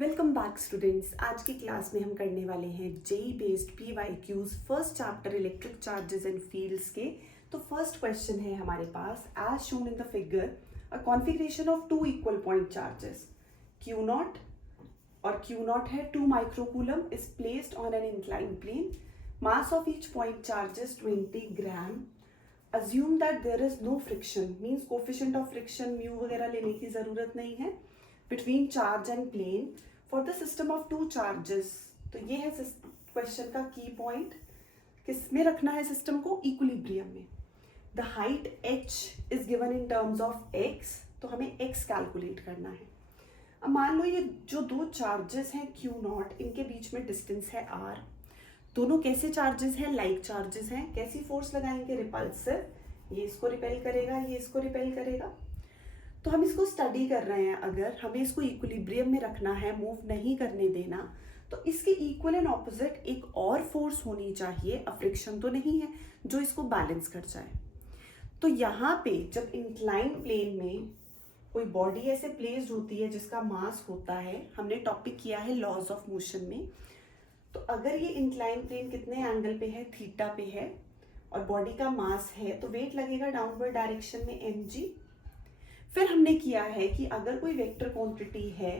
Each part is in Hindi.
Welcome back students. आज की क्लास में हम करने वाले हैं JEE based PYQs first chapter electric charges and fields के। तो फर्स्ट क्वेश्चन है हमारे पास, as shown in the figure a configuration of two equal point charges Q naught और Q नॉट है 2 microcoulomb is placed on an incline plane, mass of each point charges 20 gram. Assume that there is no friction, means coefficient of friction mu वगैरह लेने की जरूरत नहीं है between charge and plane for the system of two charges. तो ये है क्वेश्चन का की पॉइंट, किस में रखना है सिस्टम को, इक्विलिब्रियम में। The height h is given in terms of x, तो हमें x कैलकुलेट करना है। अब मान लो ये जो दो चार्जेस हैं Q नॉट, इनके बीच में डिस्टेंस है r। दोनों कैसे चार्जेस हैं, लाइक चार्जेस हैं। कैसी फोर्स लगाएंगे, रिपल्सिव, ये इसको रिपेल करेगा, ये इसको रिपेल करेगा। तो हम इसको स्टडी कर रहे हैं, अगर हमें इसको इक्विलिब्रियम में रखना है, मूव नहीं करने देना, तो इसके इक्वल एंड ऑपोजिट एक और फोर्स होनी चाहिए, फ्रिक्शन तो नहीं है, जो इसको बैलेंस कर जाए। तो यहाँ पे जब इंक्लाइन प्लेन में कोई बॉडी ऐसे प्लेस्ड होती है जिसका मास होता है, हमने टॉपिक किया है लॉज ऑफ मोशन में, तो अगर ये इंक्लाइन प्लेन कितने एंगल पे है, थीटा पे है, और बॉडी का मास है, तो वेट लगेगा डाउनवर्ड डायरेक्शन में mg। फिर हमने किया है कि अगर कोई वेक्टर क्वांटिटी है,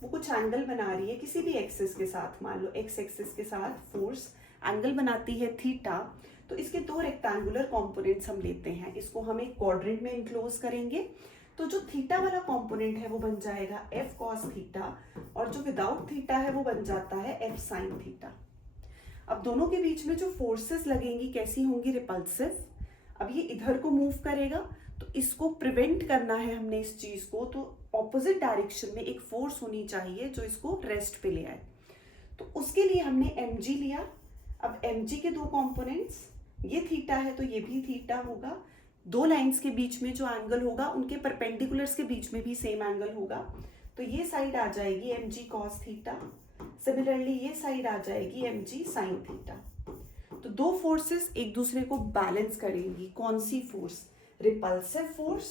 वो कुछ एंगल बना रही है किसी भी एक्सिस के साथ, मान लो एक्स एक्सिस के साथ फोर्स एंगल बनाती है थीटा, तो इसके दो रेक्टेंगुलर कंपोनेंट्स हम लेते हैं, इसको हम एक क्वाड्रेंट में इनक्लोज करेंगे। तो जो थीटा वाला कंपोनेंट है वो बन जाएगा f cos थीटा, और जो विदाउट थीटा है वो बन जाता है f sin थीटा। अब दोनों के बीच में जो फोर्सेस लगेंगी कैसी होंगी, रिपल्सिव। अब ये इधर को मूव करेगा, तो इसको प्रिवेंट करना है हमने इस चीज को, तो ऑपोजिट डायरेक्शन में एक फोर्स होनी चाहिए जो इसको रेस्ट पे ले आए। तो उसके लिए हमने mg लिया। अब mg के दो कंपोनेंट्स, ये थीटा है तो ये भी थीटा होगा। दो लाइंस के बीच में जो एंगल होगा, उनके परपेंडिकुलर्स के बीच में भी सेम एंगल होगा, तो ये साइड आ जाएगी mg cos थीटा। सिमिलरली ये साइड आ जाएगी mg sin थीटा। तो दो फोर्सेस एक दूसरे को बैलेंस करेंगी। कौन सी फोर्स, रिपल्सिव फोर्स,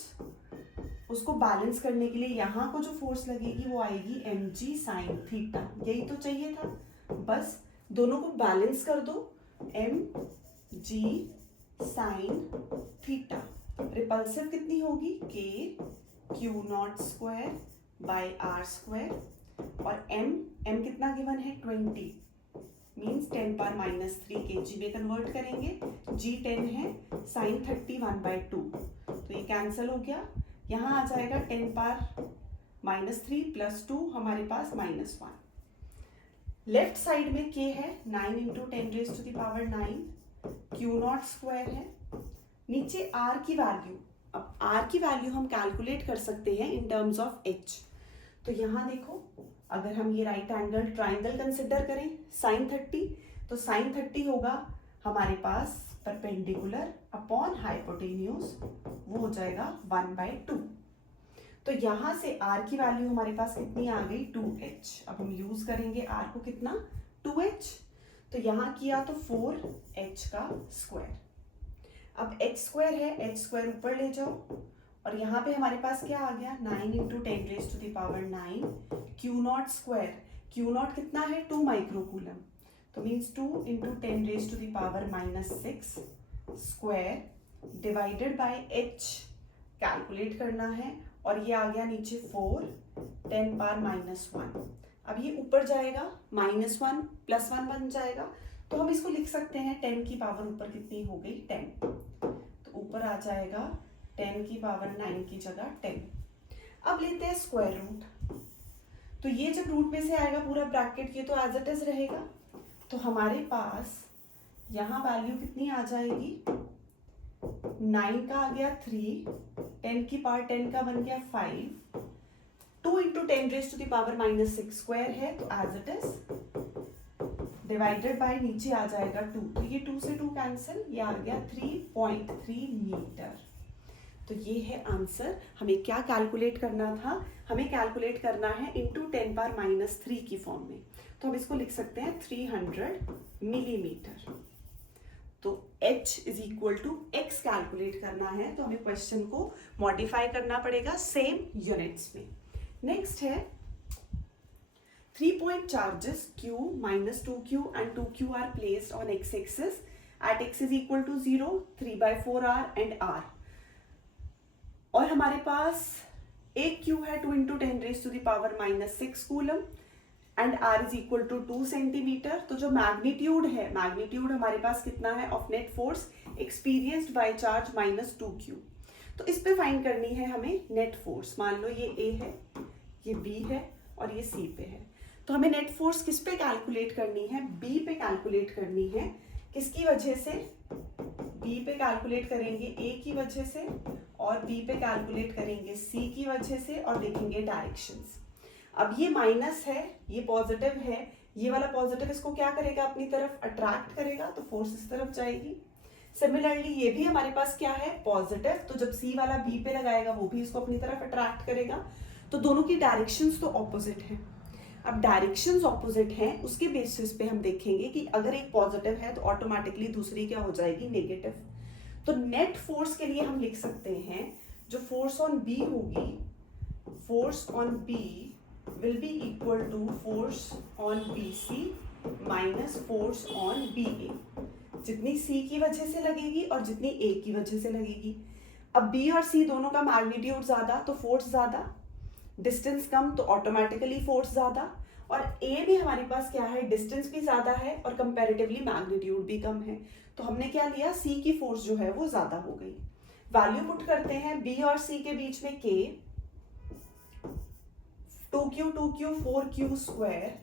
उसको बैलेंस करने के लिए यहाँ को जो फोर्स लगेगी वो आएगी mg sin थीटा। यही तो चाहिए था, बस दोनों को बैलेंस कर दो, mg sin थीटा। रिपल्सिव कितनी होगी, k q not square by r square, और m कितना गिवन है, 20, मीन्स 10 पावर -3 kg में कन्वर्ट करेंगे। g 10 है, sin 30 1/2, तो ये कैंसिल हो गया। यहाँ आ जाएगा 10 पावर -3 + 2, हमारे पास -1। लेफ्ट साइड में k है 9 × 10⁻⁹, q नॉट स्क्वायर है, नीचे r की वैल्यू। अब r की वैल्यू हम कैलकुलेट कर सकते हैं इन टर्म्स ऑफ h। तो यहाँ देखो, अगर हम ये राइट एंगल ट्राइंगल कंसिडर करें sin 30, तो sin 30 होगा हमारे पास परपेंडिकुलर अपॉन हाइपोटेन्यूज, वो हो जाएगा 1/2। तो यहाँ से r की वैल्यू हमारे पास कितनी आ गई, 2h। अब हम यूज करेंगे r को कितना, 2h। तो यहाँ किया तो 4h का स्क्वायर। अब h स्क्वायर है, h स्क्वायर ऊपर ले जाओ, और यहाँ पे हमारे पास क्या आ गया, 9 × 10⁹, q not square. q not कितना है, 2 माइक्रोकूलम, तो means 2 × 10⁻⁶ square divided bye h calculate करना है, और ये आ गया नीचे 4 10 पावर -1। अब ये ऊपर जाएगा, -1 + 1 बन जाएगा, तो हम इसको लिख सकते हैं 10 की पावर ऊपर कितनी हो गई, 10, तो ऊपर आ जाएगा 10 की पावर 9 की जगह 10। अब लेते हैं स्क्वायर रूट, तो ये जब रूट में से आएगा पूरा ब्रैकेट, ये तो एज इट इज रहेगा, तो हमारे पास यहाँ वैल्यू कितनी आ जाएगी, 9 का आ गया 3, 10 की पावर 10 का बन गया 5, 2 × 10⁻⁻6 स्क्वायर है, तो as it is divided by नीचे आ जाएगा 2, तो ये 2 से 2 कैंसिल, ये आ गया 3.3 मीटर। तो ये है आंसर। हमें क्या कैलकुलेट करना था, हमें कैलकुलेट करना है इंटू 10 पावर -3 की फॉर्म में, तो हम इसको लिख सकते हैं 300 मिलीमीटर। तो h is equal to x calculate करना है, तो हमें क्वेश्चन को मॉडिफाई करना पड़ेगा सेम यूनिट्स में। नेक्स्ट है 3 point charges q minus 2q and 2q are placed on x-axis at x is equal to 0, 3/4r and r. और हमारे पास एक q है 2 into 10 raised to the power minus 6 coulomb and r is equal to 2 centimetre. तो जो मैग्नीट्यूड है, मैग्नीट्यूड हमारे पास कितना है of net force experienced by charge minus 2q. तो इस पे फाइंड करनी है हमें नेट फोर्स. मान लो ये a है, ये b है और ये c पे है. तो हमें नेट फोर्स किस पे कैलकुलेट करनी है? b पे कैलकुलेट करनी है. किसकी वजह से? b पे कैलकुलेट करेंगे a की वजह से और b पे कैलकुलेट करेंगे c की वजह से और देखेंगे डायरेक्शंस. अब ये माइनस है, ये पॉजिटिव है, ये वाला पॉजिटिव इसको क्या करेगा? अपनी तरफ अट्रैक्ट करेगा, तो फोर्स इस तरफ जाएगी. सिमिलरली ये भी हमारे पास क्या है? पॉजिटिव. तो जब C वाला B पे लगाएगा वो भी इसको अपनी तरफ अट्रैक्ट करेगा. तो दोनों की डायरेक्शंस तो ऑपोजिट है. अब डायरेक्शंस ऑपोजिट हैं, उसके बेसिस पे हम देखेंगे कि अगर एक पॉजिटिव है तो ऑटोमेटिकली दूसरी क्या हो जाएगी? नेगेटिव. तो नेट फोर्स के लिए हम लिख सकते हैं जो फोर्स ऑन B होगी, force on B will be equal to force on BC minus force on BA. जितनी C की वजह से लगेगी और जितनी A की वजह से लगेगी. अब B और C दोनों का मैग्नीट्यूड ज्यादा तो फोर्स ज्यादा, डिस्टेंस कम तो ऑटोमेटिकली फोर्स ज्यादा. और A में हमारे पास क्या है? डिस्टेंस भी ज्यादा है और कंपैरेटिवली मैग्नीट्यूड भी कम है. तो हमने क्या लिया? C की फोर्स जो है वो ज्यादा हो गई. वैल्यू पुट करते हैं. B और C के बीच में K, 2q 4q square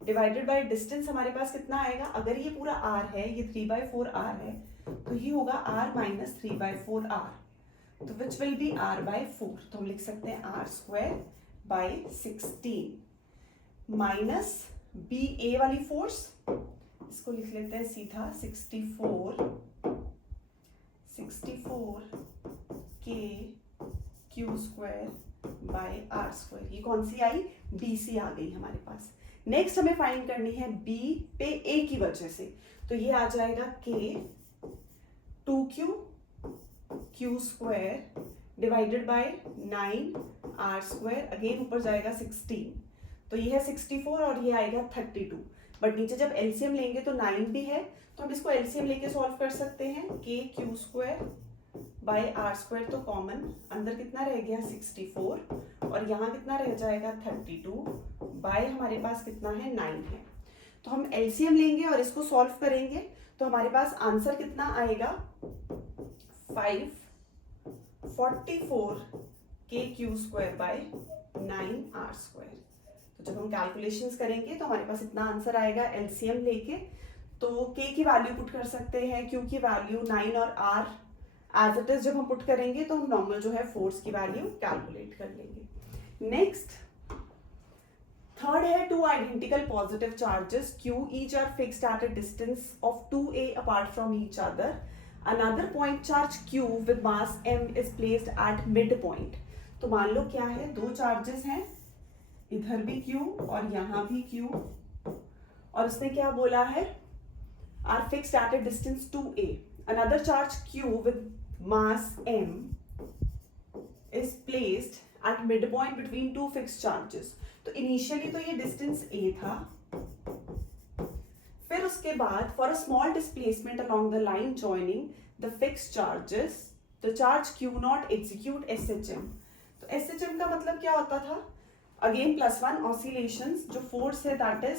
divided by distance हमारे पास कितना आएगा? अगर ये पूरा r है, ये 3/4r है, तो ये होगा r माइनस 3/4r. तो विच विल बी r/4. तो हम लिख सकते हैं r square by 16 minus b a वाली फोर्स, इसको लिख लेते हैं सीधा 64 k q square by R square. ये कौन सी आई? BC आ गई हमारे पास. नेक्स्ट हमें फाइंड करनी है B पे A की वजह से. तो ये आ जाएगा K 2q q square divided bye 9 r square. Again ऊपर जाएगा 16. तो ये है 64 और ये आएगा 32. बट नीचे जब एलसीएम लेंगे तो 9 भी है, तो हम इसको एलसीएम लेके सॉल्व कर सकते हैं. K q square by R square तो कॉमन, अंदर कितना रह गया? 64 और यहाँ कितना रह जाएगा? 32 बाय हमारे पास कितना है? 9 है. तो हम एलसीएम लेंगे और इसको सॉल्व करेंगे तो हमारे पास आंसर कितना आएगा? 544 k q square bye 9 r square. तो जब हम कैलकुलेशंस करेंगे तो हमारे पास इतना आंसर आएगा एलसीएम लेके. तो k की वैल्यू पुट कर सकते हैं, q की वैल्यू 9 और r एज इट इज जब हम पुट करेंगे तो हम नॉर्मल जो है फोर्स की वैल्यू कैलकुलेट कर लेंगे. नेक्स्ट थर्ड है two identical positive charges q each are fixed at a distance of 2a apart from each other. Another point charge q with mass m is placed at midpoint. तो मान लो क्या है? दो चार्जेस हैं, इधर भी q और यहाँ भी q, और उसने क्या बोला है? are fixed at a distance 2a. Another charge q with mass m is placed at midpoint between two fixed charges. तो इनिशियली तो ये डिस्टेंस a था, फिर उसके बाद for a small displacement along the line joining the fixed charges the charge q not execute SHM. तो SHM का मतलब क्या होता था? Again +1 oscillations. जो फोर्स है दैट इज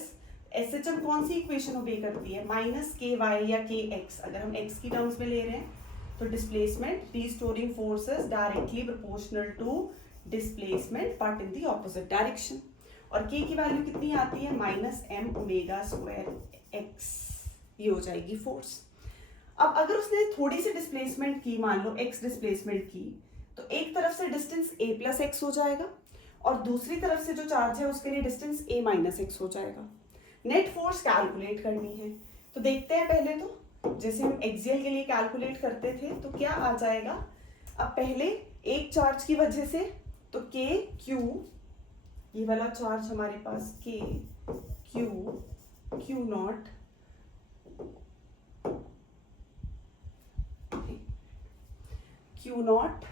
SHM कौन सी इक्वेशन ओबे करती है? -ky या kx. अगर हम x की टर्म्स में ले रहे हैं तो displacement restoring force is directly proportional to displacement but in the opposite direction. और k की वैल्यू कितनी आती है? -m omega square x. ये हो जाएगी फोर्स. अब अगर उसने थोड़ी सी डिस्प्लेसमेंट की, मान लो x डिस्प्लेसमेंट की, तो एक तरफ से डिस्टेंस a प्लस x हो जाएगा और दूसरी तरफ से जो चार्ज है उसके लिए डिस्टेंस a माइनस x हो जाएगा. नेट फोर्स कैलकुलेट करनी है तो देखते हैं. पहले तो जैसे हम एक्सियल के लिए कैलकुलेट करते थे तो क्या आ जाएगा? अब पहले एक चार्ज की वजह से तो k q, ये वाला चार्ज हमारे पास k q not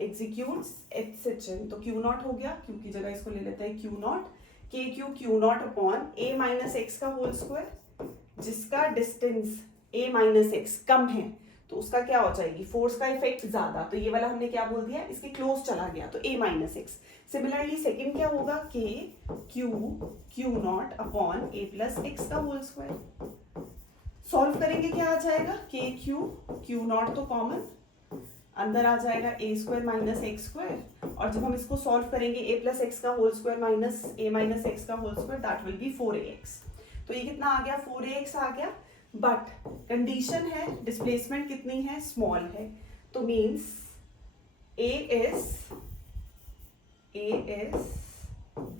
executes SHM. तो Q नॉट हो गया, Q की जगह इसको ले लेते हैं Q नॉट. के क्यू क्यू नॉट अपॉन ए माइनस एक्स का होल स्क्वायर, जिसका डिस्टेंस ए माइनस एक्स कम है तो उसका क्या हो जाएगी, फोर्स का इफेक्ट ज्यादा, तो ये वाला हमने क्या बोल दिया, इसके क्लोज चला गया तो A minus X. Similarly second क्या होगा, K Q Q naught upon A plus X का होल स्क्वायर। सॉल्व करेंगे क्या आ जाएगा, के क्यू क्यू नॉट तो कॉमन, अंदर आ जाएगा A square minus X square, और जब हम इसको सॉल्व करेंगे ए प्लस एक्स का whole square minus A minus X का whole square, that will be 4ax। तो ये कितना आ गया, 4ax आ गया, बट कंडीशन है डिस्प्लेसमेंट कितनी है, स्मॉल है, तो means A is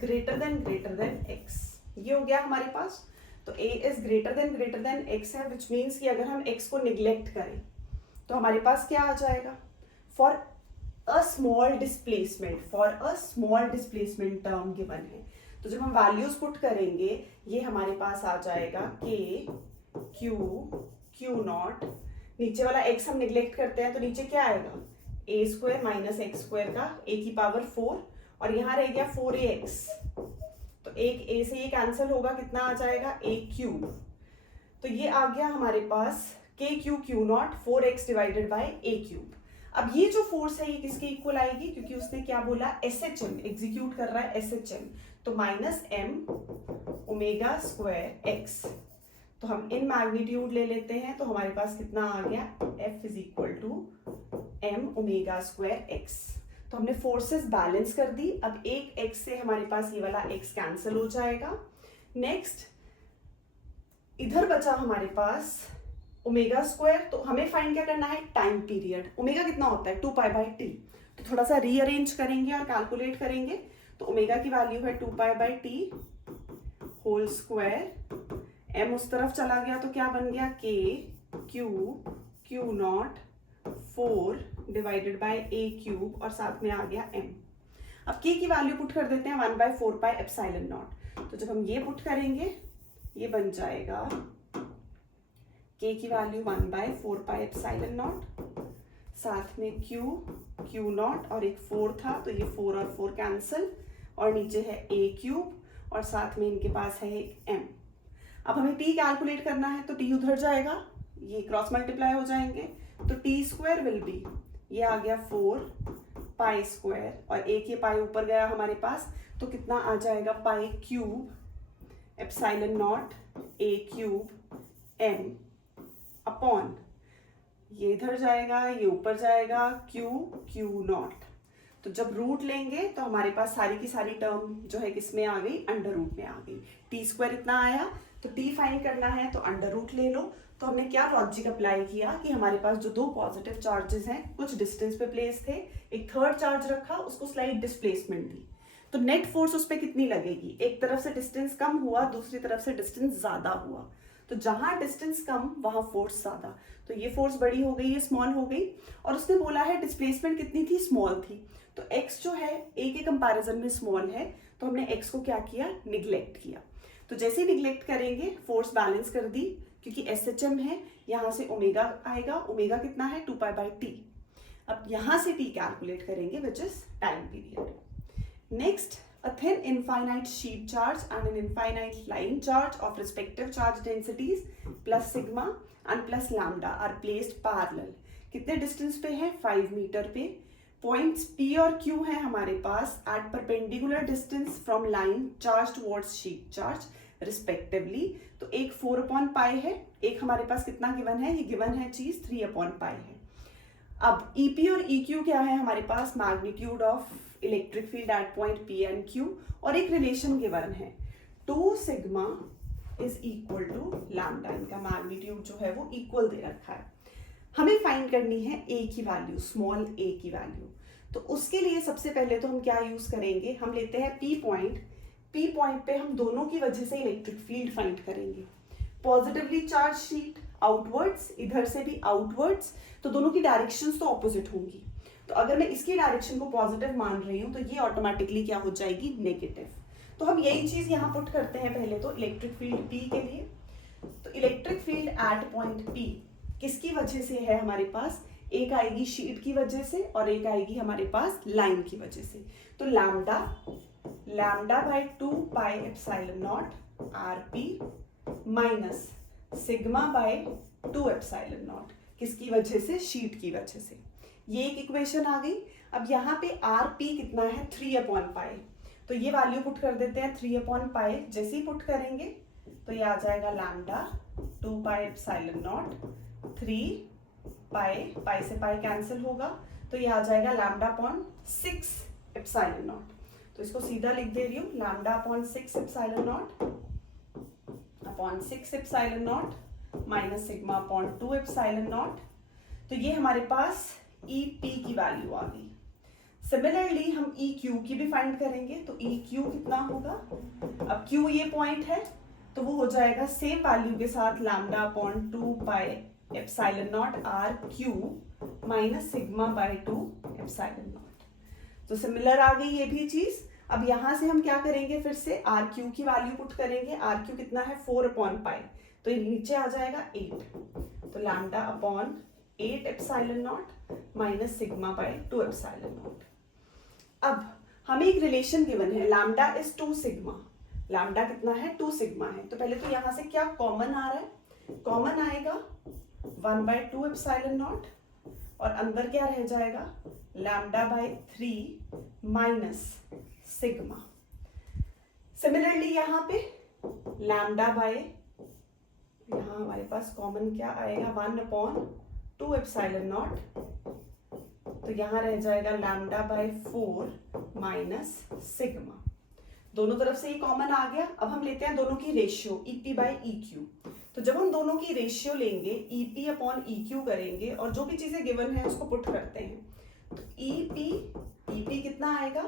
greater than x. ये हो गया हमारे पास, तो a is greater than x है, विच मीन्स कि अगर हम x को निग्लेक्ट करें तो हमारे पास क्या आ जाएगा, for a small displacement term given है। तो जब हम वैल्यूज पुट करेंगे ये हमारे पास आ जाएगा k q q नॉट, नीचे वाला x हम निग्लेक्ट करते हैं तो नीचे क्या आएगा, a square minus X square का a की पावर 4, और यहाँ रह गया 4ax, तो एक a से ये कैंसिल होगा, कितना आ जाएगा a क्यूब। तो ये आ गया हमारे पास k Q Q not 4x divided by a cube. अब ये जो फोर्स है ये किसके इक्वल आएगी, क्योंकि उसने क्या बोला, SHM एग्जीक्यूट कर रहा है SHM, तो minus m omega square x। तो हम इन मैग्नीट्यूड ले लेते हैं तो हमारे पास कितना आ गया, F is equal to m omega square x। तो हमने फोर्सेस बैलेंस कर दी, अब एक x से हमारे पास ये वाला x कैंसिल हो जाएगा। नेक्स्ट इधर बचा हमारे पास ओमेगा स्क्वायर, तो हमें फाइंड क्या करना है, टाइम पीरियड। ओमेगा कितना होता है, 2π/t, तो थोड़ा सा रीअरेंज करेंगे और कैलकुलेट करेंगे, तो ओमेगा की वैल्यू है 2π/t होल स्क्वायर, m उस तरफ चला गया तो क्या बन गया, k Q Q not 4 divided by a cube, और साथ में आ गया m। अब k की वैल्यू पुट कर देते हैं 1/4πε0, तो जब हम ये पुट करेंगे ये बन जाएगा k की वैल्यू 1/4πε0, साथ में q नॉट और एक 4 था तो ये 4 और 4 कैंसिल, और नीचे है a क्यूब और साथ में इनके पास है एक m। अब हमें t कैलकुलेट करना है तो t उधर जाएगा, ये क्रॉस मल्टीप्लाई हो जाएंगे, तो t स्क्वायर विल बी, ये आ गया 4 स्क्वायर, और एक ये पाई ऊपर गया हमारे पास, तो कितना आ जाएगा, पाई cube epsilon not a cube m upon, ये इधर जाएगा ये ऊपर जाएगा, क्यू नॉट। तो जब रूट लेंगे तो हमारे पास सारी की सारी टर्म जो है किसमें आ गई, अंडर रूट में आ गई। टी स्क्वायर इतना आया, तो टी फाइंड करना है तो अंडर रूट ले लो। तो हमने क्या लॉजिक अप्लाई किया कि हमारे पास जो दो पॉजिटिव चार्जेस हैं कुछ डिस्टेंस पे प्लेस थे, एक थर्ड चार्ज रखा, उसको स्लाइट डिस्प्लेसमेंट दी, तो नेट फोर्स उस पर कितनी लगेगी, एक तरफ से डिस्टेंस कम हुआ दूसरी तरफ से डिस्टेंस ज्यादा हुआ, तो जहां डिस्टेंस कम वहां फोर्स ज्यादा, तो ये फोर्स बड़ी हो गई, ये स्मॉल हो गई। और उसने बोला है डिस्प्लेसमेंट कितनी थी, स्मॉल थी, तो x जो है a के कंपैरिजन में स्मॉल है, तो हमने x को क्या किया, निग्लेक्ट किया। तो जैसे निग्लेक्ट करेंगे फोर्स बैलेंस कर दी, क्योंकि SHM है, यहाँ से ओमेगा आएगा, ओमेगा कितना है 2π/t। अब यहाँ से t कैलकुलेट करेंगे which is time period. Next, a thin infinite sheet charge and an infinite line charge of respective charge densities plus sigma and plus lambda are placed parallel। कितने डिस्टेंस पे है, 5 मीटर पे। पॉइंट्स P और Q है हमारे पास at perpendicular distance from line charge towards sheet charge respectively। तो एक 4/π है, एक हमारे पास कितना गिवन है, ये गिवन है चीज 3/π है। अब EP और EQ क्या है हमारे पास, magnitude of electric field at point P and Q, और एक रिलेशन गिवन है 2 sigma is equal to lambda, इनका मैग्नीट्यूड जो है वो इक्वल दे रखा है। हमें फाइंड करनी है a की वैल्यू, स्मॉल a की वैल्यू। तो उसके लिए सबसे पहले तो हम क्या यूज करेंगे, हम लेते हैं P पॉइंट पे हम दोनों की वजह से इलेक्ट्रिक फील्ड फाइंड करेंगे। पॉजिटिवली चार्ज शीट आउटवर्ड्स, इधर से भी आउटवर्ड्स, तो दोनों की डायरेक्शंस तो ऑपोजिट होंगी। तो अगर मैं इसकी डायरेक्शन को पॉजिटिव मान रही हूँ तो ये ऑटोमेटिकली क्या हो जाएगी, नेगेटिव। तो हम यही चीज यहाँ पुट करते हैं पहले तो इलेक्ट्रिक फील्ड P के लिए। तो electric field at point P किसकी वजह से है हमारे पास, एक आएगी शीट की वजह से और एक आएगी हमारे पास लाइन की वजह से। तो lambda by 2 pi epsilon not RP minus sigma by 2 epsilon not, किसकी वजह से? शीट की वजह से। ये एक इक्वेशन आ गई। अब यहाँ पे आरपी कितना है? 3/पाई। तो ये वैल्यू पुट कर देते हैं 3/पाई। जैसे ही पुट करेंगे तो ये आ जाएगा लैम्डा 2 पाई एप्सिलॉन नॉट 3 पाई से पाई कैंसिल होगा, तो ये आ जाएगा लैम्डा अपॉन 6 एप्सिलॉन नॉट। तो इसको सीधा लिख दे रही हूँ, lambda upon 6 epsilon not upon 6 epsilon not minus sigma upon 2 epsilon naught. तो ये हमारे पास ई पी की वैल्यू आ गई। सिमिलरली हम ई क्यू की भी फाइंड करेंगे। तो ई क्यू कितना होगा? अब क्यू ये पॉइंट है तो वो हो जाएगा सेम वैल्यू के साथ lambda upon 2 pi epsilon naught R Q minus sigma by 2 epsilon naught. तो सिमिलर आ गई ये भी चीज। अब यहां से हम क्या करेंगे? फिर से आर क्यू की वैल्यू पुट करेंगे। आर क्यू कितना है? 4/पाई। तो ये नीचे आ जाएगा 8। तो lambda upon 8 epsilon not minus sigma by 2 epsilon not. अब हमें एक रिलेशन गिवन है, लैम्डा इज 2 सिग्मा। लैम्डा कितना है? 2 सिग्मा है। तो पहले तो यहां से क्या कॉमन आ रहा है? कॉमन आएगा 1/2 एप्सिलॉन नॉट और अंदर क्या रह जाएगा? Lambda by 3 minus sigma. Similarly यहाँ पे लैम्डा बाय, यहाँ हमारे पास कॉमन क्या आएगा? 1/2 एप्सिलॉन नॉट। तो यहाँ रह जाएगा लैम्डा बाय 4 माइनस सिग्मा। दोनों तरफ से ये कॉमन आ गया। अब हम लेते हैं दोनों की रेशियो, ईपी बाय ईक्यू। तो जब हम दोनों की रेशियो लेंगे, ईपी अपॉन ईक्यू करेंगे और जो भी चीजें गिवन है उसको पुट करते हैं। तो ईपी कितना आएगा?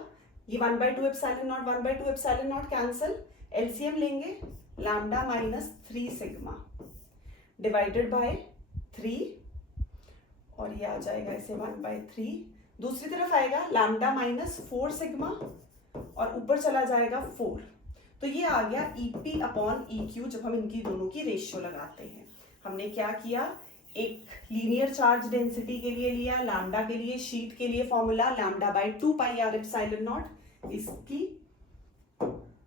ये 1/2 epsilon naught 1/2 epsilon naught cancel, LCM लेंगे lambda minus 3 sigma divided by 3 और ये आ जाएगा ऐसे 1/3। दूसरी तरफ आएगा लैम्डा माइनस 4 सिग्मा और ऊपर चला जाएगा 4। तो ये आ गया ईपी अपॉन ईक्यू जब हम इनकी दोनों की रेशियो लगाते हैं। हमने क्या किया? एक लीनियर चार्ज डेंसिटी के लिए लिया, लैम्डा के लिए, शीट के लिए formula lambda by 2 pi r epsilon naught, इसकी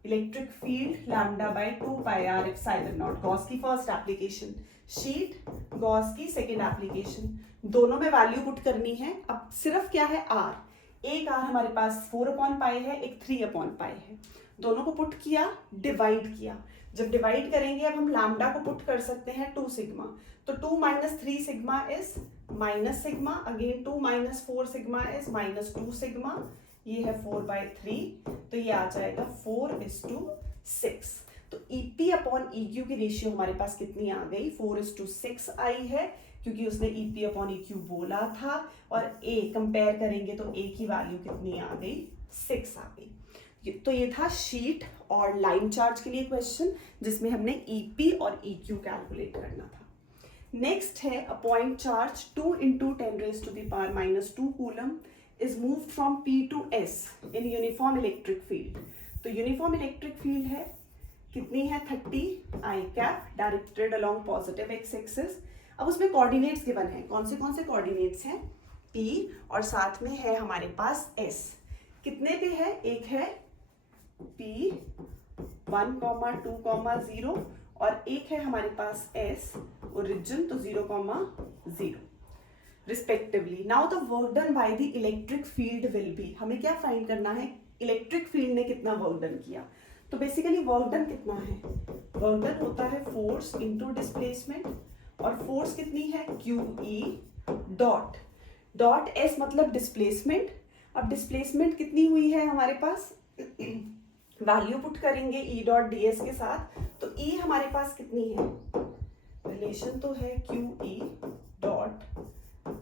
electric field lambda by 2 pi r epsilon naught. Gauss की फर्स्ट एप्लीकेशन, शीट गॉस की सेकेंड एप्लीकेशन। दोनों में वैल्यू पुट करनी है। अब सिर्फ क्या है? आर। एक आर हमारे पास 4/पाई है, एक 3/पाई है। दोनों को पुट किया, डिवाइड किया। जब डिवाइड करेंगे अब हम लैम्डा को पुट कर सकते हैं 2 सिग्मा। तो 2 minus 3 sigma is minus sigma, again 2 minus 4 sigma is minus 2 sigma. ये है 4/3। तो ये आ जाएगा 4:6। तो ईपी अपॉन ईक्यू की रेशियो हमारे पास कितनी आ गई? 4:6 आई है, क्योंकि उसने ईपी अपॉन ईक्यू बोला था। और ए कंपेयर करेंगे तो ए की वैल्यू कितनी आ गई? 6 आ गई। तो ये था शीट और लाइन चार्ज के लिए क्वेश्चन, जिसमें हमने ईपी और ईक्यू कैलकुलेट करना था। नेक्स्ट है a point charge 2 × 10⁻⁻² coulomb is moved from P to S in uniform electric field। तो यूनिफॉर्म इलेक्ट्रिक फील्ड है, कितनी है? 30 I cap directed along positive x axis. अब उसमें कोऑर्डिनेट्स गिवन है। कौन से कोऑर्डिनेट्स हैं? P और साथ में है हमारे पास S। कितने पे है? एक है P 1, 2, 0 और एक है हमारे पास S ओरिजिन, तो 0, 0 respectively. Now the work done by the electric field will be. हमें क्या फाइंड करना है? इलेक्ट्रिक फील्ड ने कितना वर्क डन किया। तो बेसिकली वर्क डन कितना है? वर्क डन होता है फोर्स इनटू डिस्प्लेसमेंट, और फोर्स कितनी है? QE डॉट S मतलब डिस्प्लेसमेंट। अब डिस्प्लेसमेंट कितनी हुई है हमारे पास? वैल्यू पुट करेंगे E.ds के साथ। तो E हमारे पास कितनी है? रिलेशन तो है QE डॉट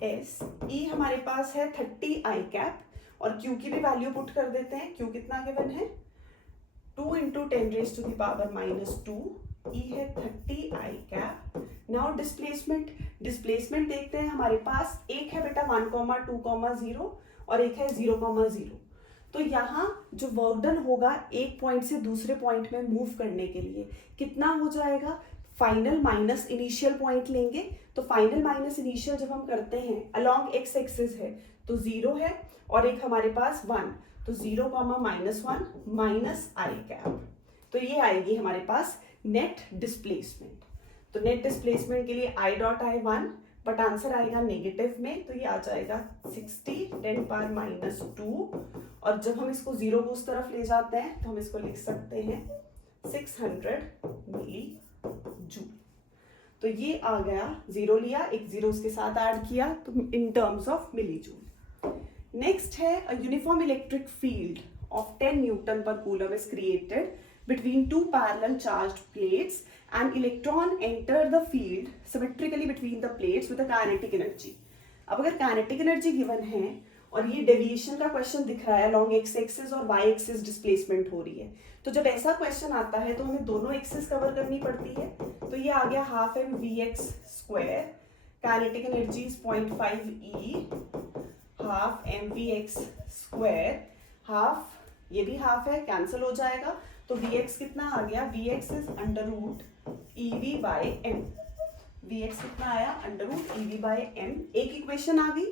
S। E हमारे पास है 30 I कैप और Q की भी वैल्यू पुट कर देते हैं। Q कितना गिवन है? 2 × 10⁻²। E है 30 I कैप। नाउ डिस्प्लेसमेंट देखते हैं। हमारे पास एक है बेटा 1, 2, 0 और एक है 0, 0। तो यहाँ जो वर्क डन होगा एक पॉइंट से दूसरे पॉइंट में मूव करने के लिए कितना हो जाएगा? फाइनल माइनस इनिशियल पॉइंट लेंगे। तो फाइनल माइनस इनिशियल जब हम करते हैं अलोंग एक्स एक्सिस है तो 0 है और एक हमारे पास 1, तो 0, -1 माइनस आई कैप, तो ये आएगी हमारे पास नेट डिस्प्लेसमेंट। तो नेट डिस्प्लेसमेंट के लिए I dot I 1, but answer आएगा नेगेटिव में, तो ये आ जाएगा 60 10⁻²। और जब हम इसको 0 को उस तरफ ले जाते हैं तो हम इसको लिख सकते हैं 600 मिली जूल। तो ये आ गया, 0 लिया, एक 0 उसके साथ ऐड किया, तो in terms of milli joule. Next है a uniform electric field of 10 newton पर coulomb is created between two parallel charged plates and electron enter the field symmetrically between the plates with a kinetic energy। अब अगर kinetic energy given है और ये डेविएशन का क्वेश्चन दिख रहा है along x एक्सिस और y एक्सिस डिस्प्लेसमेंट हो रही है, तो जब ऐसा क्वेश्चन आता है तो हमें दोनों एक्सिस कवर करनी पड़ती है। तो ये आ गया half M V X square, kinetic energy is 0.5 E, half M V X square, half ये भी हाफ है, कैंसिल हो जाएगा, तो Vx कितना आ गया, Vx इज √EV/m। Vx कितना आया, √EV/m। एक इक्वेशन आ गई।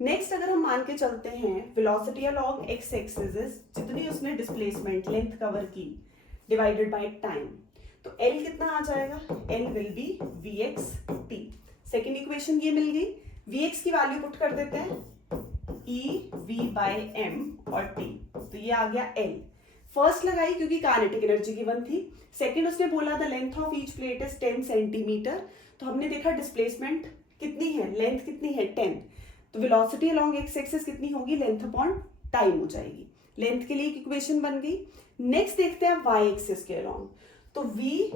नेक्स्ट अगर हम मान के चलते हैं वेलोसिटी अलोंग x एक्सिस जितनी उसने डिस्प्लेसमेंट लेंथ कवर की डिवाइडेड बाय टाइम, तो L कितना आ जाएगा, L will be Vx/t। Second equation ये मिल गई। Vx की वैल्यू पुट कर देते हैं EV/m और t, तो ये आ गया L। फर्स्ट लगाई क्योंकि काइनेटिक एनर्जी गिवन थी। सेकंड उसने बोला the length of each plate is 10 centimetre, तो हमने देखा डिस्प्लेसमेंट कितनी है, लेंथ कितनी है 10, तो वेलोसिटी अलोंग एक्स एक्सिस कितनी होगी, लेंथ अपॉन टाइम हो जाएगी। लेंथ के लिए एक इक्वेशन बन गई। नेक्स्ट देखते हैं वाई एक्सिस के अलोंग, तो V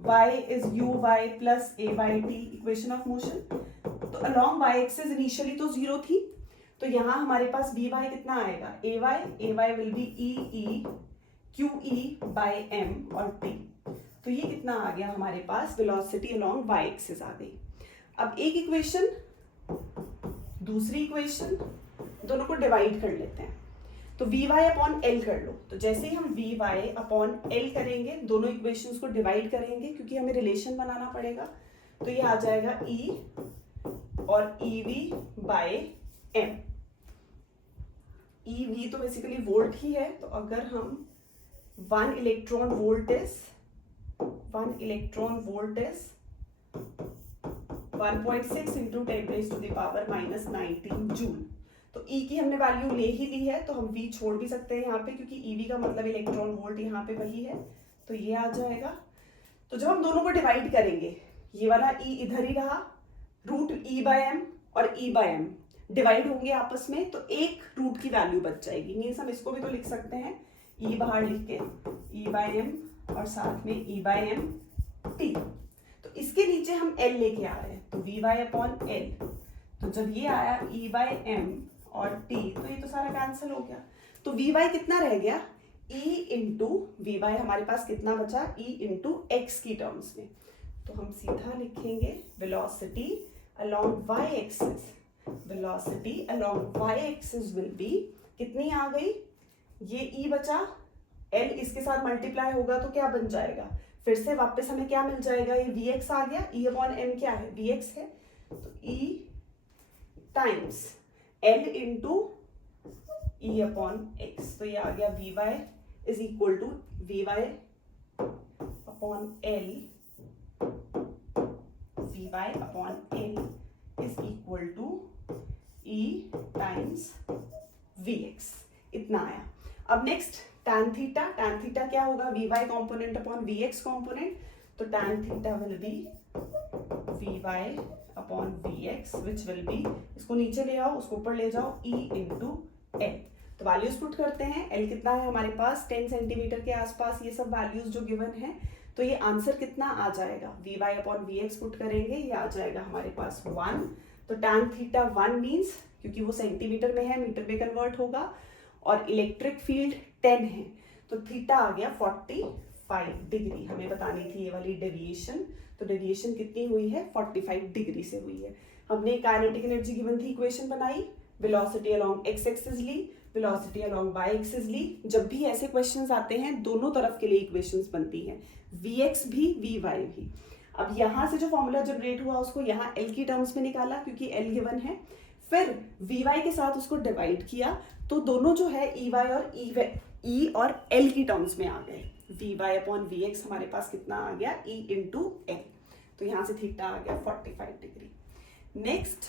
Y is U Y plus A Y T, equation of motion. तो अलोंग वाई एक्सिस इनिशियली तो 0 थी, तो यहाँ हमारे पास वी वाई कितना आएगा, A Y will be E Q E by M और टी, तो ये कितना आ गया हमारे पास, वेलोसिटी अलोंग वाई एक्सिस आ गई। अब एक इक्वेशन दूसरी इक्वेशन दोनों को डिवाइड कर लेते हैं, तो वी वाई अपॉन एल कर लो। तो जैसे ही हम वी वाई अपॉन एल करेंगे दोनों इक्वेशंस को डिवाइड करेंगे क्योंकि हमें रिलेशन बनाना पड़ेगा, तो ये आ जाएगा ई और E V by M. E V तो बेसिकली वोल्ट ही है, तो अगर हम 1 electron volt is 1.6 into 10⁻⁻19 joule. तो E की हमने वैल्यू ले ही ली है, तो हम V छोड़ भी सकते हैं यहाँ पे क्योंकि EV का मतलब इलेक्ट्रॉन वोल्ट यहाँ पे वही है, तो ये आ जाएगा। तो जब हम दोनों को डिवाइड करेंगे, ये वाला E इधर ही रहा, √E/m और E/m डिवाइड होंगे आपस में, तो एक रूट की वैल्यू बच जाएगी। मीन्स हम इसको भी तो लिख सकते हैं E बाहर लिख के E/m और साथ में E/m t। तो इसके नीचे हम L लेके आ रहे हैं, तो Vy/L, तो जब ये आया E/m और t, तो ये तो सारा कैंसिल हो गया। तो Vy कितना रह गया, E इंटू Vy हमारे पास कितना बचा, E इंटू x की टर्म्स में। तो हम सीधा लिखेंगे velocity along y axis, velocity along y axis will be, कितनी आ गई, ये E बचा, L इसके साथ मल्टीप्लाई होगा तो क्या बन जाएगा, फिर से वापस हमें क्या मिल जाएगा, ये Vx आ गया, E अपॉन m क्या है, Vx है, तो E times L into E upon x, तो ये आ गया Vy is equal to Vy upon L, Vy upon L is equal to E times Vx, इतना आया। अब नेक्स्ट tan थीटा क्या होगा, Vy component upon Vx component, तो tan theta will be Vy upon Vx which will be, इसको नीचे ले आओ उसको ऊपर ले जाओ, E इंटू L। तो वैल्यूज पुट करते हैं, L कितना है हमारे पास 10 सेंटीमीटर के आसपास, ये सब वैल्यूज जो गिवन है, तो ये आंसर कितना आ जाएगा, Vy अपॉन Vx पुट करेंगे, ये आ जाएगा हमारे पास 1। तो tan थीटा 1 मीन्स, क्योंकि वो सेंटीमीटर में है मीटर में कन्वर्ट होगा, और इलेक्ट्रिक फील्ड 10 है, तो थीटा आ गया 45 डिग्री। हमें बतानी थी ये वाली डेविएशन, तो डेविएशन कितनी हुई है, 45 डिग्री से हुई है। हमने काइनेटिक एनर्जी गिवन थी, इक्वेशन बनाई, वेलोसिटी अलोंग एक्स एक्सिस ली, वेलोसिटी अलोंग वाई एक्सिस ली। जब भी ऐसे क्वेश्चंस आते हैं दोनों तरफ के लिए इक्वेशंस बनती हैं, Vx भी Vy भी। अब यहाँ से जो फॉर्मूला जनरेट हुआ उसको यहाँ एल की टर्म्स में निकाला क्योंकि एल गिवन है, फिर वी वाई के साथ उसको डिवाइड किया तो दोनों जो है ई वाई और ई और एल की टर्म्स में आ गए। V Y upon V X हमारे पास कितना आ गया, ई इंटू एल, तो यहाँ से थीटा आ गया 45 degree. Next,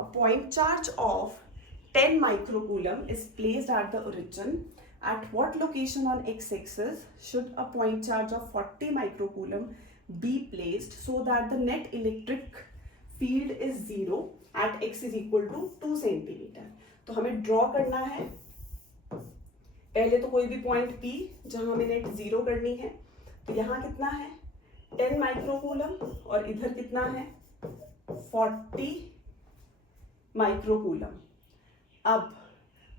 a point charge of 10 microcoulomb is placed at the origin. At what location on x-axis should a point charge of 40 microcoulomb be placed so that the net electric field is zero at x is equal to 2 centimeter? तो हमें ड्रॉ करना है पहले तो कोई भी पॉइंट P जहां हमें नेट जीरो करनी है। तो यहाँ कितना है 10 माइक्रोकूलम और इधर कितना है 40 माइक्रोकूलम। अब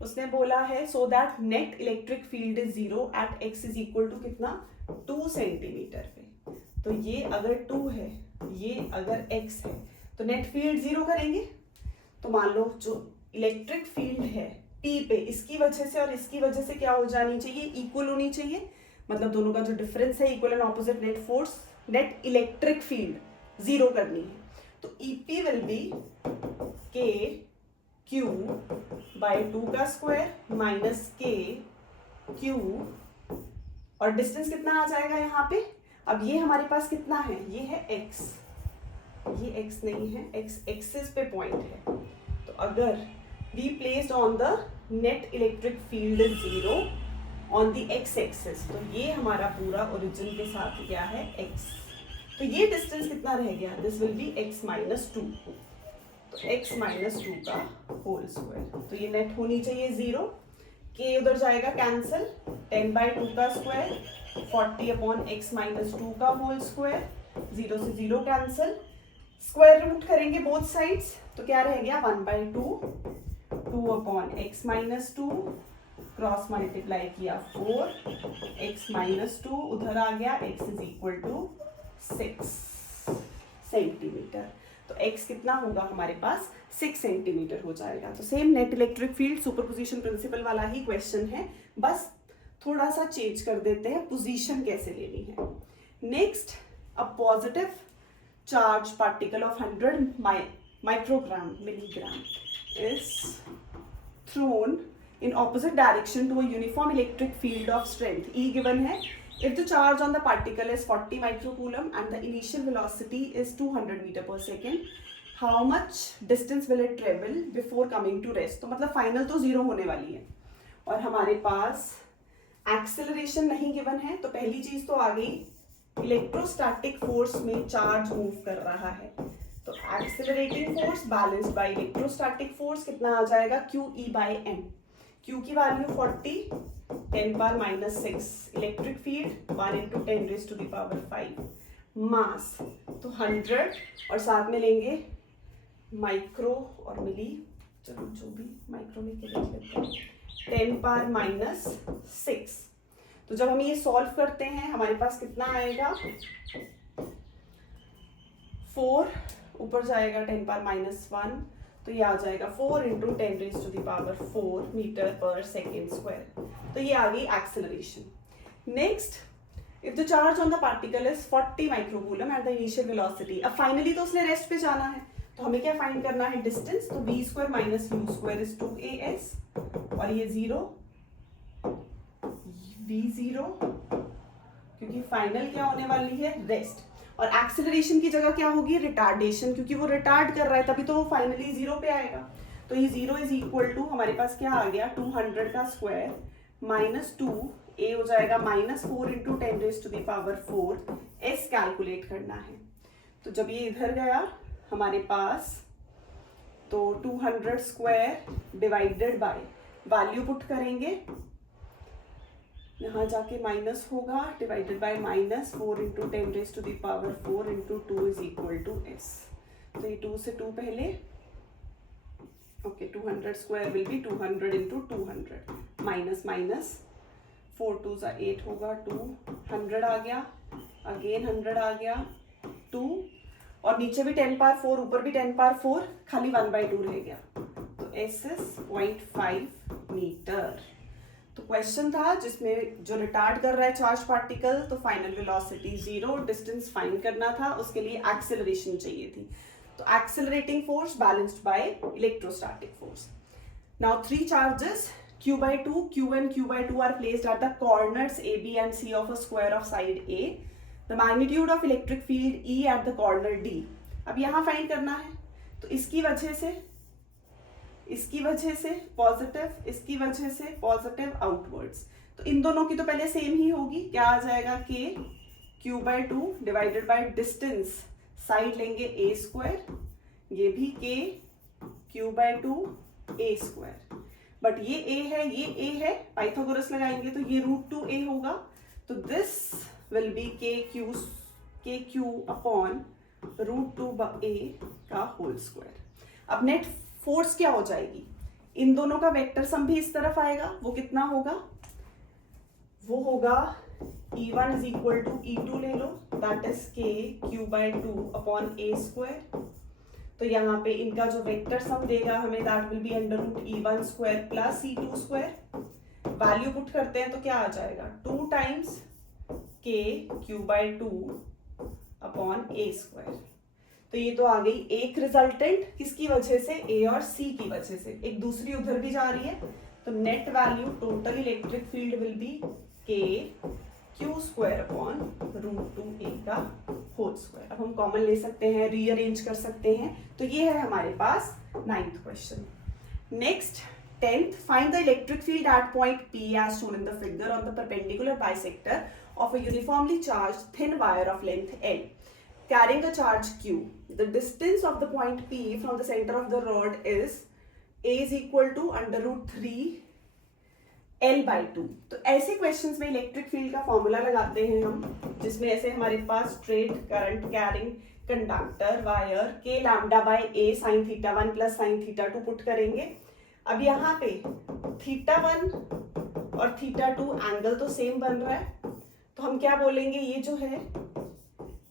उसने बोला है so that net electric field is zero at X is equal to कितना 2 सेंटीमीटर पे। तो ये अगर 2 है, ये अगर x है, तो नेट फील्ड जीरो करेंगे। तो मान लो जो इलेक्ट्रिक फील्ड है P पे, इसकी वजह से और इसकी वजह से क्या हो जानी चाहिए, इक्वल होनी चाहिए। मतलब दोनों का जो डिफरेंस है equal and opposite net force, net electric field zero करनी है। तो EP will be K Q by 2 का स्क्वायर माइनस K Q, और डिस्टेंस कितना आ जाएगा यहाँ पे। अब ये हमारे पास कितना है, ये है x, ये x नहीं है, x एक्सिस पे पॉइंट है। तो अगर we placed on the net electric field is zero on the x axis, तो ये हमारा पूरा ओरिजिन के साथ क्या है x। तो ये डिस्टेंस कितना रह गया, this will be x minus 2, तो x माइनस 2 का होल स्क्वायर। तो ये नेट होनी चाहिए जीरो, k उधर जाएगा कैंसिल, 10 बाई 2 का स्क्वायर 40 अपॉन x माइनस 2 का होल स्क्वायर, जीरो से जीरो कैंसिल, स्क्वायर रूट करेंगे बोथ साइड्स तो क्या रह गया 1 by 2 upon x minus 2, cross multiply किया 4, x माइनस 2 उधर आ गया, x is equal to 6 centimetre. तो x कितना होगा हमारे पास 6 सेंटीमीटर हो जाएगा। तो same net electric field superposition principle वाला ही क्वेश्चन है, बस थोड़ा सा चेंज कर देते हैं, पोजीशन कैसे लेनी है। Next, a positive charge particle of 100 microgram milligram is thrown in opposite direction to a uniform electric field of strength E given है। If the charge on the particle is 40 microcoulomb and the initial velocity is 200 meter per second, how much distance will it travel before coming to rest? तो मतलब फाइनल तो जीरो होने वाली है और हमारे पास एक्सेलरेशन नहीं गिवन है। तो पहली चीज तो आ गई, इलेक्ट्रोस्टैटिक फोर्स में चार्ज मूव कर रहा है, तो accelerating force balanced by electrostatic force कितना आ जाएगा Q E by M। Q की value 40, 10 power minus 6, electric field 1 into 10 raise to the power 5, mass तो 100 और साथ में लेंगे माइक्रो और मिली, चलो जो भी माइक्रो में के लेते हैं 10 पावर माइनस 6। तो जब हम ये सॉल्व करते हैं हमारे पास कितना आएगा 4, ऊपर जाएगा 10 पावर माइनस 1, तो ये आ जाएगा 4 into 10 raise to the power 4 metre per second square. तो ये आ गई acceleration. Next, if the charge on the particle is 40 microcoulomb at the initial velocity, अब फाइनली तो उसने रेस्ट पे जाना है, तो हमें क्या फाइंड करना है, डिस्टेंस। तो v square minus u square is 2as और ये 0 v0, क्योंकि फाइनल क्या होने वाली है, रेस्ट। और एक्सेलरेशन की जगह क्या होगी, रिटार्डेशन, क्योंकि वो रिटार्ड कर रहा है तभी तो वो फाइनली जीरो पे आएगा। तो ये 0 इज इक्वल टू हमारे पास क्या आ गया 200 का स्क्वायर माइनस 2, a हो जाएगा minus 4 into 10 raise to the power 4, s calculate करना है। तो जब ये इधर गया हमारे पास तो 200 square divided by value put करेंगे, यहाँ जाके माइनस होगा, divided by minus 4 into 10 raise to the power 4 into 2 is equal to s। तो ये 2 से 2 पहले, okay 200 square will be 200 into 200 minus minus 4 2 सा 8 होगा, 200 आ गया, अगेन 100 आ गया, 2 और नीचे भी 10 पावर 4, ऊपर भी 10 पावर 4, खाली 1/2 रह गया। तो s इज 0.5 मीटर। तो क्वेश्चन था जिसमें जो रिटार्ड कर रहा है चार्ज पार्टिकल, तो फाइनल वेलोसिटी 0, डिस्टेंस फाइंड करना था, उसके लिए एक्सेलरेशन चाहिए थी। तो accelerating force balanced by electrostatic force. Now 3 charges q/2, q and q/2 are placed at the corners a, b and c of a square of side a. The magnitude of electric field E at the corner D. अब यहाँ फाइंड करना है, तो इसकी वजह से पॉजिटिव, इसकी वजह से पॉजिटिव आउटवर्ड्स, तो इन दोनों की तो पहले सेम ही होगी। क्या आ जाएगा, k q/2 divided by distance, side लेंगे a स्क्वायर, ये भी k q/2 a square, but ये a है, पाइथागोरस लगाएंगे तो ये √2a होगा, तो दिस विल बी के क्यू अपॉन √2a का होल स्क्वायर। अब नेट फोर्स क्या हो जाएगी, इन दोनों का वेक्टर सम भी इस तरफ आएगा, वो कितना होगा, वो होगा E1 is equal to E2 ले लो, that is k q/2 upon a square. तो यहाँ पे इनका जो वेक्टर सम देगा हमें, that will be √E1 square plus E2 square. Value put करते हैं तो क्या आ जाएगा, 2 times k q/2 upon a square. तो ये तो आ गई एक रिजल्टेंट, किसकी वजह से, a और c की वजह से, एक दूसरी उधर भी जा रही है, तो net value total electric field will be k q square upon √2a का होल स्क्वायर। अब हम कॉमन ले सकते हैं, रीअरेंज कर सकते हैं, तो ये है हमारे पास 9th question. Next 10th, find the electric field at point P as shown in the figure on the perpendicular bisector of a uniformly charged thin wire of length L carrying a charge Q. The distance of the point P from the center of the rod is A is equal to √3 L/2। तो ऐसे क्वेश्चंस में इलेक्ट्रिक फील्ड का फॉर्मूला लगाते हैं हम, जिसमें ऐसे हमारे पास straight current carrying conductor wire k λ/a sin θ1 plus sin θ2 put करेंगे। अब यहाँ पे θ1 और θ2 एंगल तो सेम बन रहा है, तो हम क्या बोलेंगे, ये जो है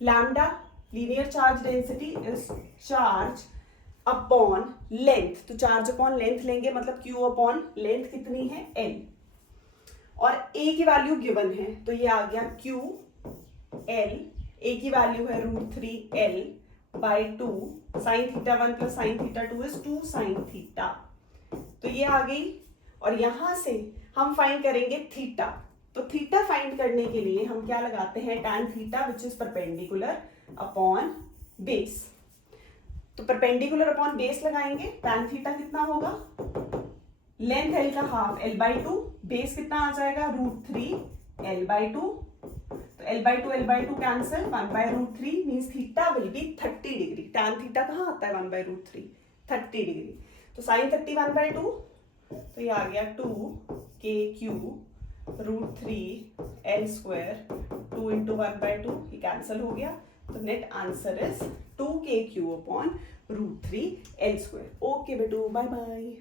lambda linear charge density is charge upon length, तो चार्ज अपॉन लेंथ लेंगे, मतलब q अपॉन लेंथ कितनी है, l, और a की वैल्यू गिवन है, तो ये आ गया q l, a की वैल्यू है √3 L/2, sin θ1 plus sin θ2 is 2 sin θ, तो ये आ गई। और यहां से हम फाइंड करेंगे थीटा, तो थीटा फाइंड करने के लिए हम क्या लगाते हैं, tan theta which is perpendicular upon base, तो परपेंडिकुलर अपॉन बेस लगाएंगे, tan थीटा कितना होगा, लेंथ l का हाफ L/2, बेस कितना आ जाएगा, √3 L/2, तो L/2 cancel, 1/√3 means theta will be 30 degree. tan theta कहाँ आता है, 1/√3, 30 डिग्री, तो sin 30 1/2, तो ये आ गया 2kq √3 L स्क्वायर, 2 × 1/2, ये कैंसिल हो गया, तो net answer is 2kq upon √3 L square. Okay बेटू, बाय बाय।